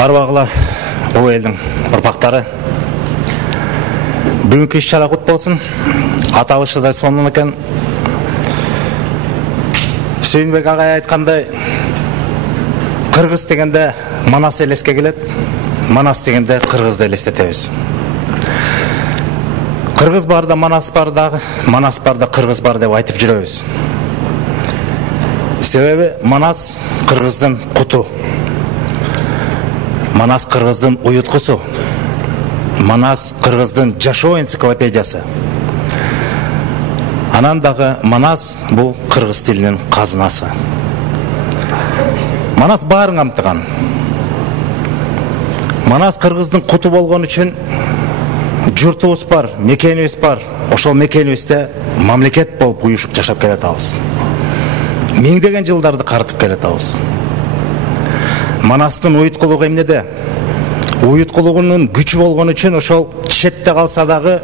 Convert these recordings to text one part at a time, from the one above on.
Арбағыла бұл елдің ұрпақтары. Бүгінгі іс-шара құт болсын. Аталышы да сонын екен. Сүйінбек ағай айтқандай, қырғыз дегенде Манас елеске келеді, Манас дегенде қырғызды елестетеміз. Қырғыз барда Манас бардағы, Манас барда қырғыз бар деп айтып жүреміз. Себебі Манас қырғыздың құты, Манас қырғыздың ұйытқысы, Манас қырғыздың жашоо энциклопедиясы. Анандағы Манас бұл қырғыз тілінің қазынасы. Манас барын қамтыған. Манас қырғыздың құты болған үшін жұртыбыз бар, мекеніміз бар. Ошол мекенімізде мамлекет болып ұйышып жашап келатабыз. Меңдеген жылдарды қартып келатабыз. Манастың ұйытқылығы эмнеде? Ұйытқылығының күчі болған үшін ошол шетте қалса дағы,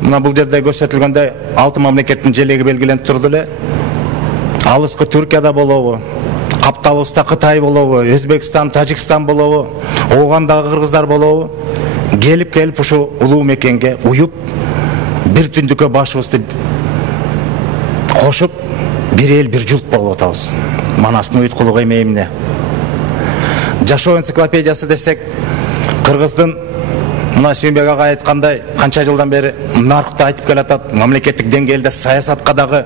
мына бұл жерде көрсөтүлгөндөй 6 мамлекеттин желеги белгиленип турду эле. Алыскы Түркияда болобу, Капталыбызда Кытай болобу, Өзбекстан, Тажикстан болобу, Оогандагы кыргыздар болобу, келип ушу улуу мекенге уюп, бир түндүккө башыбызды кошуп, бир эл, бир журт болуп атабыз. Манастын уйткулугу эмне? Жашоо энциклопедиясы десек, кыргыздын мына Сүйінбек ага айткандай, канча жылдан бери наркты айтып келатат, мамлекеттик деңгээлде саясатка дагы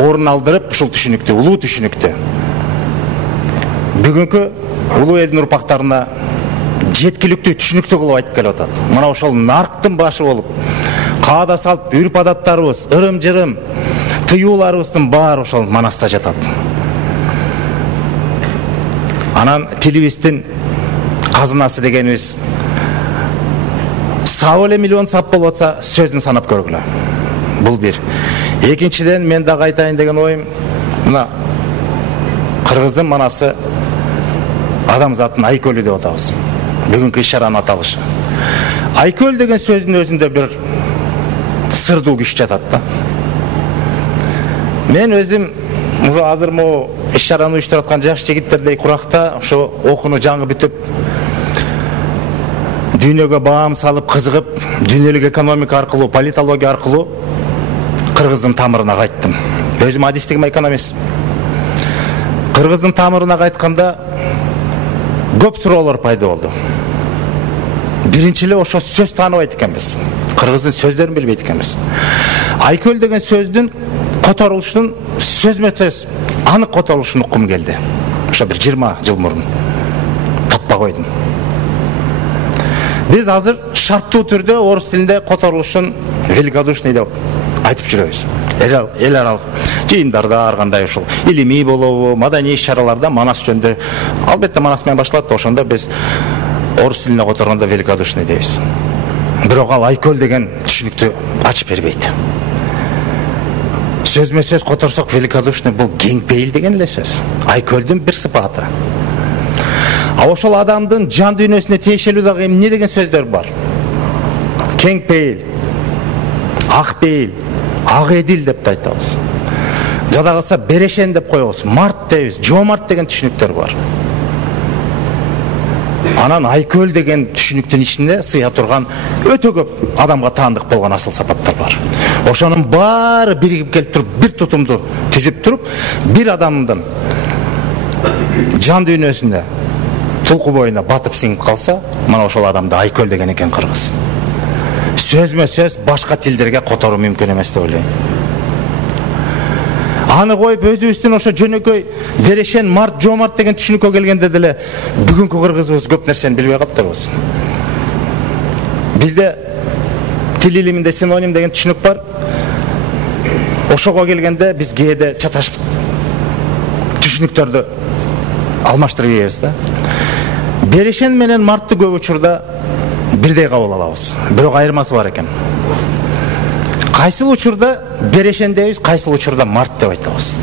орун алдырып, ушул түшүнүктү, улуу түшүнүктү. Бүгүнкү улуу элдин урпактарына жеткиликтүү түшүнүктүү кылып айтып келип атат. Мына ошол нарктын башы болуп, каада салт, үрп адаттарыбыз, ырым-жырым, тыюуларыбыздын баары ошол Манаста жатат. Анан тилибиздин казынасы дегенибиз сау эле миллион сап болуп атса, сөздүн санап көргүлө. Бул бир. Экинчиден мен дагы айтайын деген оюм, мына кыргыздын Манасы адамзаттын айкөлү деп атабыз. Бүгүнкү иш-чаранын аталышы. Айкөл деген сөздүн өзүндө бир сырдуу күч жатат да. Мен өзүм азыр могу иш-чараны уюштуруп аткан жаш жигиттердей куракта ошо окууну жаңы бүтүп, дүйнөгө баам салып, кызыгып, дүйнөлүк экономика аркылуу, политология аркылуу кыргыздын тамырына кайттым. Өзүм адистигим экономист. Кыргыздын тамырына кайтканда көп суроолор пайда болду. Биринчи эле ошо сөз тааныбайт экенбиз. Кыргыздын сөздөрүн билбейт экенбиз. Айкөл деген сөздүн которулушунун сөзмө-сөз анык которулушун уккум келди. Ошо бир 20 жыл мурун таппай койдум. Биз азыр шарттуу түрдө орус тилинде которулушун великодушный деп айтып жүрөбүз. Эл аралык жыйындарда, ар кандай ушул илимий болобу, маданий иш-чараларда Манас жөнүндө, албетте Манас менен башталат, ошондо биз орус тилине которгондо великодушный дейбиз. Бирок ал айкөл деген түшүнүктү ачып бербейт. Сөзмө-сөз которсок великодушный бул кеңпейил деген эле сөз. Айкөлдүн бир сыпаты. А ошол адамдын жан дүйнөсүнө тиешелүү дагы эмне деген сөздөр бар? Кеңпейил, акпейил, ак эдил деп да айтабыз. Жада калса берешен деп коебуз, март дейбиз, жоомарт деген түшүнүктөр бар. Анан айкөл деген түшүнүктүн ичинде сыя турган өтө көп адамга таандык болгон асыл сапаттар бар. Ошонун баары биригип келип туруп, бир тутумду түзүп туруп, бир адамдын жан дүйнөсүндө, тулку боюна батып сиңип калса, мына ошол адамды айкөл деген экен кыргыз. Сөзмө-сөз башка тилдерге которуу мүмкүн эмес деп ойлойм. Аны коюп өзүбүздүн ошо жөнөкөй берешен, март, жоомарт деген түшүнүккө келгенде деле бүгүнкү кыргызыбыз көп нерсени билбей калыптырбыз. Бизде тил илиминде синоним деген түшүнүк бар. Ошого келгенде биз кээде чаташып түшүнүктөрдү алмаштырып ийебиз да. Берешен менен мартты көп учурда бирдей кабыл алабыз. Бирок айырмасы бар экен. Кайсыл учурда берешен дейбиз, кайсыл учурда март деп айтабыз.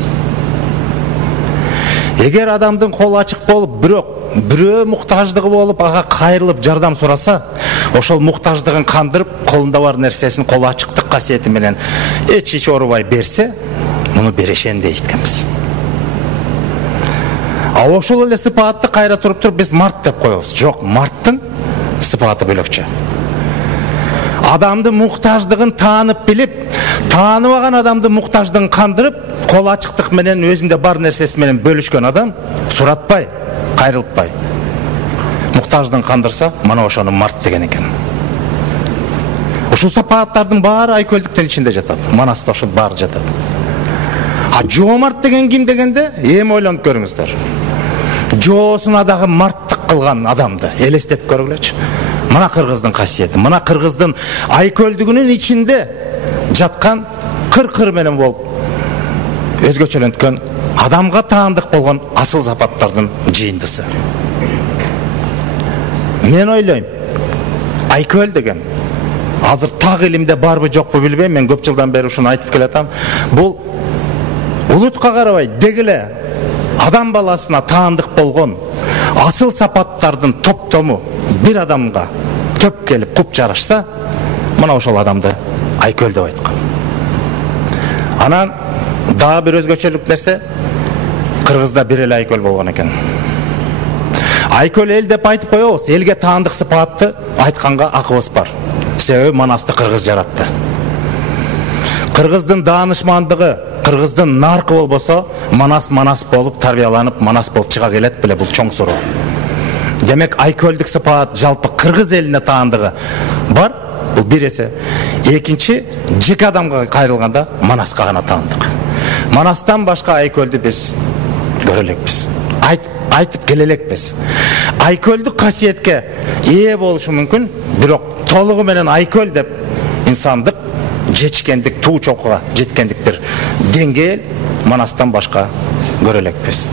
Эгер адамдын колу ачык болуп, бирөө муктаждыгы болуп, ага кайрылып жардам сураса, ошол муктаждыгын кандырып, колунда бар нерсесин колу ачыктык касиети менен эч оорубай берсе, муну берешен дейт экенбиз. Ошол эле сыпаатты кайра туруп биз март деп коебуз. Жок, марттын сыпааты бөлөкчө. Адамды муктаждыгын таанып билип, тааныбаган адамды муктаждыгын кандырып, кол ачыктык менен өзүндө бар нерсеси менен бөлүшкөн адам суратпай, кайрылтпай муктаждыгын кандырса, мана ошону март деген экен. Ушул сапааттардын баары айкөлдүктүн ичинде жатат. Манаста ошол баары жатат. Жоомарт деген ким дегенде, эми ойлонуп көрүңүздөр. Жоосуна дагы марттык кылган адамды элестетип көргүлөчү. Мына кыргыздын касиети, мына кыргыздын айкөлдүгүнүн ичинде жаткан кыр менен болуп өзгөчөлөнткөн, адамга таандык болгон асыл сапаттардын жыйындысы. Мен ойлойм, айкөл деген азыр так илимде барбы жокпу билбейм, мен көп жылдан бери ушуну айтып келатам. Бул улутка карабай дегиле адам баласына таандык болгон асыл сапаттардын топтому бир адамга төп келип куп жарашса, мына ошол адамды айкөл деп айткан. Анан дагы бир өзгөчөлүк нерсе, кыргызда бир эле айкөл болгон экен. Айкөл эл деп айтып коебуз, элге таандык сыпаатты айтканга акыбыз бар. Себеби Манасты кыргыз жаратты. Кыргыздын даанышмандыгы, кыргыздын наркы болбосо, Манас болуп тарбияланып, Манас болуп чыга келет беле, бул чоң суроо. Демек айкөлдүк сыпаат жалпы кыргыз элине таандыгы бар, бул бир эсе. Экинчи, жеке адамга кайрылганда Манаска гана таандык. Манастан башка айкөлдү биз көрө элекпиз. Айтып келе элекпиз. Айкөлдүк касиетке ээ болушу мүмкүн, бирок толугу менен айкөл деп инсандык жетишкендик, туу чокуга жеткендик бир деңгээл Манастан башка көрө элекпиз.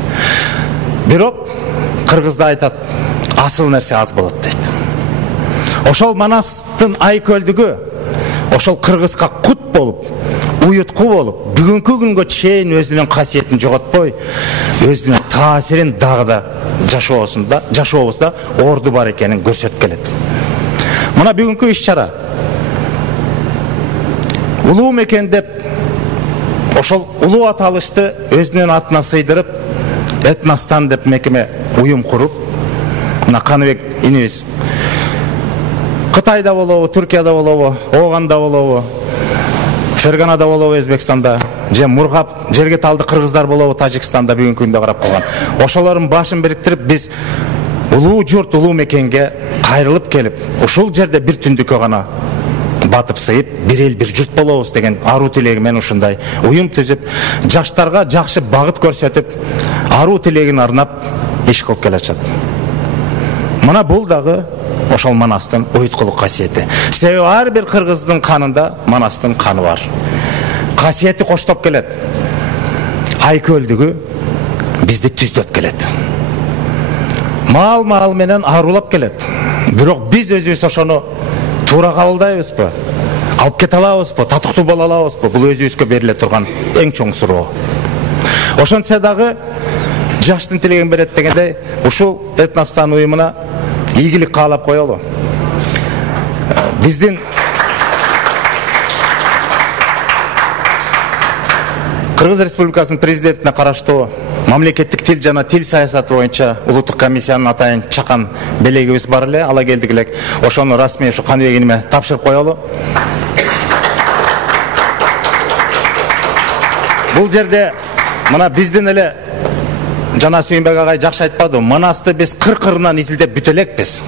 Бирок кыргызда айтат, асыл нерсе аз болот дейт. Ошол Манастын айкөлдүгү ошол кыргызга кут болуп, уютку болуп, бүгүнкү күнгө чейин өзүнүн касиетин жоготпой, өзүнүн таасирин дагы да жашообузда орду бар экенин көрсөтүп келет. Мына бүгүнкү иш-чара улуу мекен деп ошол улуу аталышты өзүнүн атына сыйдырып, Этностан деп мекеме уюм куруп, мына Каныбек инибиз Кытайда болобу, Түркияда болобу, Ооганда болобу, Ферганада болобу, Өзбекстанда, же Мургап, жерге талды кыргыздар болобу, Тажикстанда бүгүнкү күндө карап калган. Ошолордун башын бириктирип, биз улуу журт, улуу мекенге кайрылып келип, ушул жерде бир түндүккө гана батып сыйып, бир эл, бир журт болобуз деген аруу тилеги менен ушундай уюм түзүп, жаштарга жакшы багыт көрсөтүп, аруу тилегин арнап иш кылып келатат. Мына бул дагы ошол Манастын уюткулук касиети. Себеби ар бир кыргыздын канында Манастын каны бар. Касиети коштоп келет. Айкөлдүгү бизди түздөп келет. Мал менен арулап келет. Бирок биз өзүбүз ошону туура кабылдайбызбы? Алып кете алабызбы? Татыктуу боло алабызбы? Бул өзүбүзгө бериле турган эң чоң суроо. Ошончо дагы жаштын тилегин берет дегендей, ушул Этностан уюмуна ийгилик каалап коелу. Биздин Кыргыз Республикасынын президентине караштуу мамлекеттик тил жана тил саясаты боюнча улуттук комиссиянын атайын чакан белегибиз бар эле, ала келдик элек. Ошону расмий ушу Каныбек иниме тапшырып коелу. Бул жерде мына биздин эле жана Сүйүнбек агай жакшы айтпады, Манасты биз кыр-кырынан изилдеп бүтө элекпиз.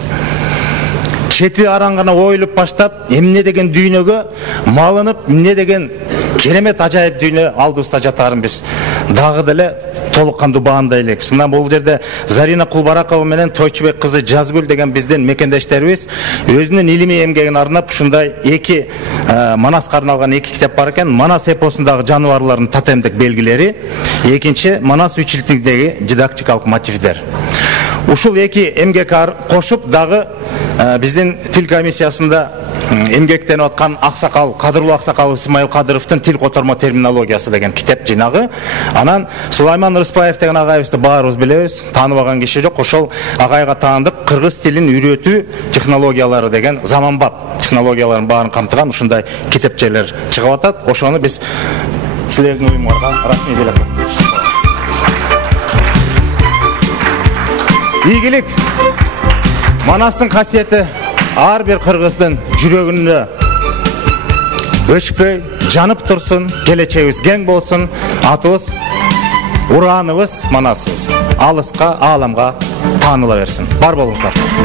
Чети араң гана оюлуп баштап, эмне деген дүйнөгө малынып, эмне деген керемет ажайып дүйнө алдыбызда жатарын биз дагы деле толук кандуу баандай элекпиз. Мына бул жерде Зарина Кулбаракова менен Тойчубек кызы Жазгүл деген биздин мекендештерибиз өзүнүн илимий эмгегин арнап ушундай эки Манаска арналган эки китеп бар экен. Манас эпосундагы жаныбарлардын тотемдик белгилери, экинчи Манас үчилтигиндеги дидактикалык мотивдер. Ушул эки эмгекке кошуп дагы биздин тил комиссиясында эмгектенип аткан аксакал, кадырлуу аксакал Исмаил Кадыровдун тил котормо терминологиясы деген китеп жинагы. Анан Сулайман Рыспаев деген агайыбызды баарыбыз билебиз, тааныбаган киши жок. Ошол агайга таандык кыргыз тилин үйрөтүү технологиялары деген заманбап технологиялардын баарын камтыган ушундай китепчелер чыгып атат. Ошону биз силердин уюмуңарга расмий белек коюп ийгилик Манастың қасиеті ар бир кыргыздын жүрөгүндө өчпөй жанып турсун, келечегибиз кең болсун, атыбыз, урааныбыз, Манасыбыз алыска, ааламга тааныла берсин. Бар болуңуздар.